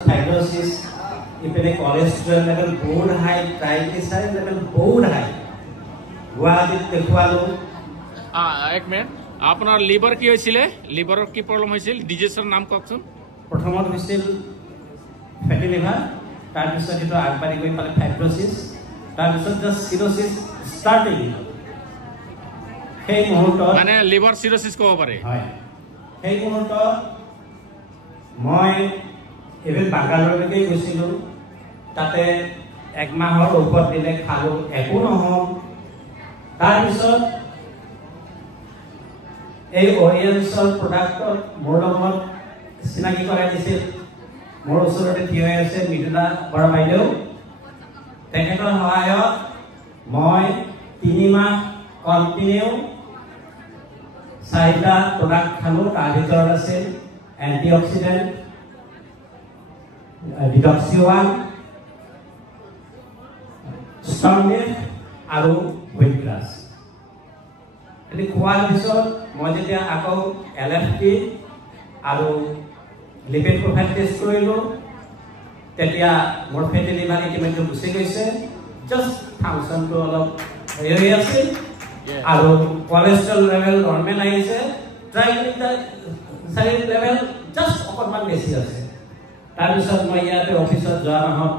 Fibrosis, इपने cholesterol level बहुत high, triglyceride level बहुत high. गुआदित देखवा लो. एक मिनट. आपनार liver की होइसिले? Liver की problem होइसिल? Disease नाम कौन? प्रथमत होइसिल fatty liver. तार पिছত इतो आगबारी गई पाले fibrosis. तार पिছত just cirrhosis starting. हेई मुहूर्त. माने liver cirrhosis को पारे. हाँ. हेई मुहूर्त. मैं एवं बांगालोर में गई गुस्सी लो. ताते एक माहर ऊपर दिले खालो एको न हो. तार पिছত এই অৰিয়েন্সৰ প্ৰডাক্টৰ মোৰ লগত চিনাকি কৰাই দিছিল. মোৰ ওচৰতে থিয় হৈ আছে মিতুলা বৰা বাইদেউ. তেখেতৰ সহায়ত মই 3 মাহ কন্টিনিউ 4টা প্ৰডাক্ট খালো. তাৰ ভিতৰত আছিল এন্টিঅক্সিডেন্ট, ডিটক্সি-1, ষ্টৰ্মিফ আৰু হুইট গ্ৰাছ. এনে খোৱাৰ পিছত মই যেতিয়া আকৌ এলএফটি আৰু লিপিড প্ৰফাইল টেষ্ট কৰিলো তেতিয়া মোৰ ফেটি লিভাৰ ইতিমধ্যে গুচি গৈছে. জাস্ট ফাংচনটো অলপ হেৰি আছিল আৰু কোলেষ্ট্ৰল লেভেল নৰ্মেল আহিছে. ট্ৰাইগ্লিচাৰাইড লেভেল জাস্ট অকণমান বেছি আছে. তাৰপিছত মই ইয়াতে অফিচত যোৱা মাহত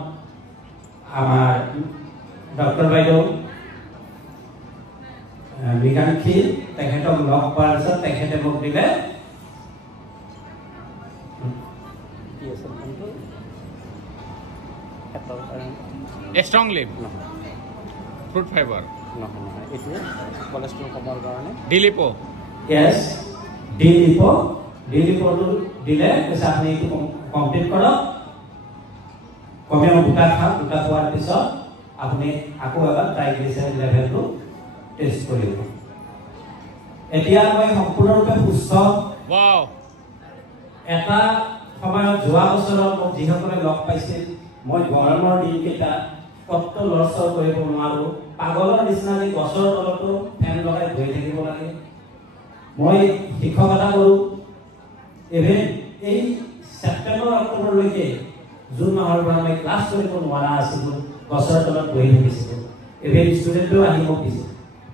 আমাৰ ডক্টৰ বাইদেউ মৃগাংক্ষী তেখেতক লগ পোৱাৰ পিছত তেখেতে মোক দিলে strong leaf fruit fiber নহয় এটো কোলেষ্ট্ৰল কমাৰ কাৰণে ডিলিপো. yes ডিলিপো দিলে কৈছে আপুনি এইটো কমপ্লিট কৰক. কমেও দুটা খোৱাৰ পিছত আপুনি আকৌ এবাৰ ট্ৰাইগ্লিচাৰাইড লেভেলটো টেষ্ট কৰিব. এতিয়া মই সম্পূৰ্ণৰূপে সুস্থ. ওয়াও. এটা সময়ত যোৱা বছৰত মোক যিসকলে লগ পাইছিল মই গৰমৰ দিনকেইটা কষ্ট লৰচৰ কৰিব নোৱাৰো. পাগলৰ নিচিনাকে গছৰ তলতো ফেন লগাই বহি থাকিব লাগে. মই শিক্ষকতা কৰো. ইভেন এই ছেপ্টেম্বৰ অক্টোবৰলৈকে জুন মাহৰ পৰা মই ক্লাছ কৰিব নোৱাৰা আছিলো. গছৰ তলত বহি থাকিছিলো. ইভেন ষ্টুডেণ্টেও আহি মোক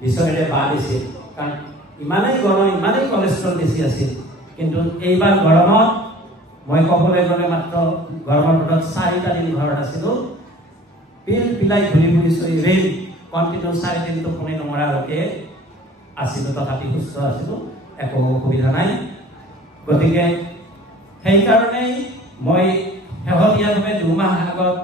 বিচনাতে বাদ দিছিল. কাৰণ ইমানেই গৰম, ইমানেই কলেষ্ট্ৰল বেছি আছিল. কিন্তু এইবাৰ গৰমত মই ক'বলৈ গ'লে মাত্ৰ গৰমৰ বতৰত 4টা দিন ঘৰত আছিলো. পিলাই ঘূৰি ফুৰিছো. ইভেন কণ্টিনিউ 4 দিন টোপনি নমৰালৈকে আছিলো. তথাপি সুস্থ আছিলো, একো অসুবিধা নাই. গতিকে সেইকাৰণেই মই শেহতীয়াভাৱে 2 মাহ আগত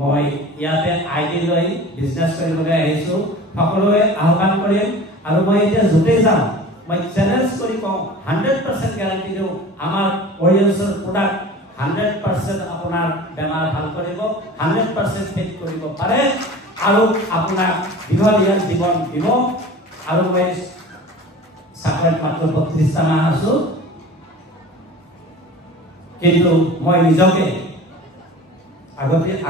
মই ইয়াতে আইডি লৈ বিজনেছ কৰিবলৈ আহিছো. সকলোৱে আহ্বান কৰিম আৰু মই এতিয়া য'তে যাওঁ মই চেলেঞ্জ কৰি কওঁ 100% গ্যাৰান্টি দিওঁ আমাৰ অৰিয়েন্সৰ প্ৰডাক্ট 100% আপোনাৰ বেমাৰ ভাল কৰিব, 100% ফিট কৰিব পাৰে আৰু আপোনাক দীঘলীয়া জীৱন দিব. আৰু মই চাকৰিত মাত্ৰ 32টা মাহ আছো. কিন্তু মই নিজকে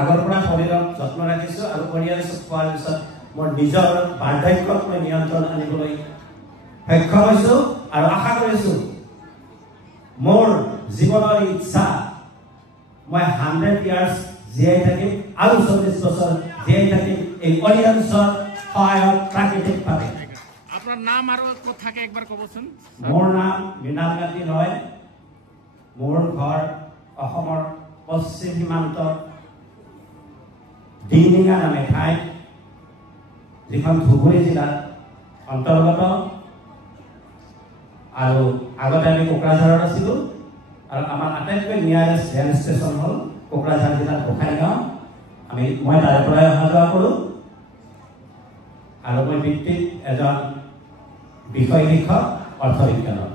আগৰ পৰা শৰীৰৰ যত্ন ৰাখিছো আৰু অৰিয়েন্স খোৱাৰ পিছত মোৰ নিজৰ বাৰ্ধক্যক মই নিয়ন্ত্ৰণ আনিবলৈ সক্ষম হৈছো আৰু আশা কৰিছো মোৰ জীৱনৰ ইচ্ছা মই 100 ইয়াৰ্ছ জীয়াই থাকিম আৰু 40 বছৰ জীয়াই থাকিম এই অৰিয়েন্সৰ সহায়ত প্ৰাকৃতিকভাৱে. আপনাৰ নাম আৰু কথাকে একবাৰ ক'বচোন. মোৰ নাম মৃণাল গান্ধী ৰয়. মোৰ ঘৰ অসমৰ পশ্চিম সীমান্তত ডিঙিঙা নামে ঠাই, যিখন ধুবুৰী জিলাৰ অন্তৰ্গত. আৰু আগতে আমি কোকৰাঝাৰত আছিলো আৰু আমাৰ আটাইতকৈ নিয়াৰেষ্ট ৰেল ষ্টেচন হ'ল কোকৰাঝাৰ জিলাৰ গোসাইগাঁও. মই তাৰে পৰাই অহা যোৱা কৰোঁ. আৰু মই বৃত্তিত এজন বিষয় শিক্ষক অৰ্থবিজ্ঞানত.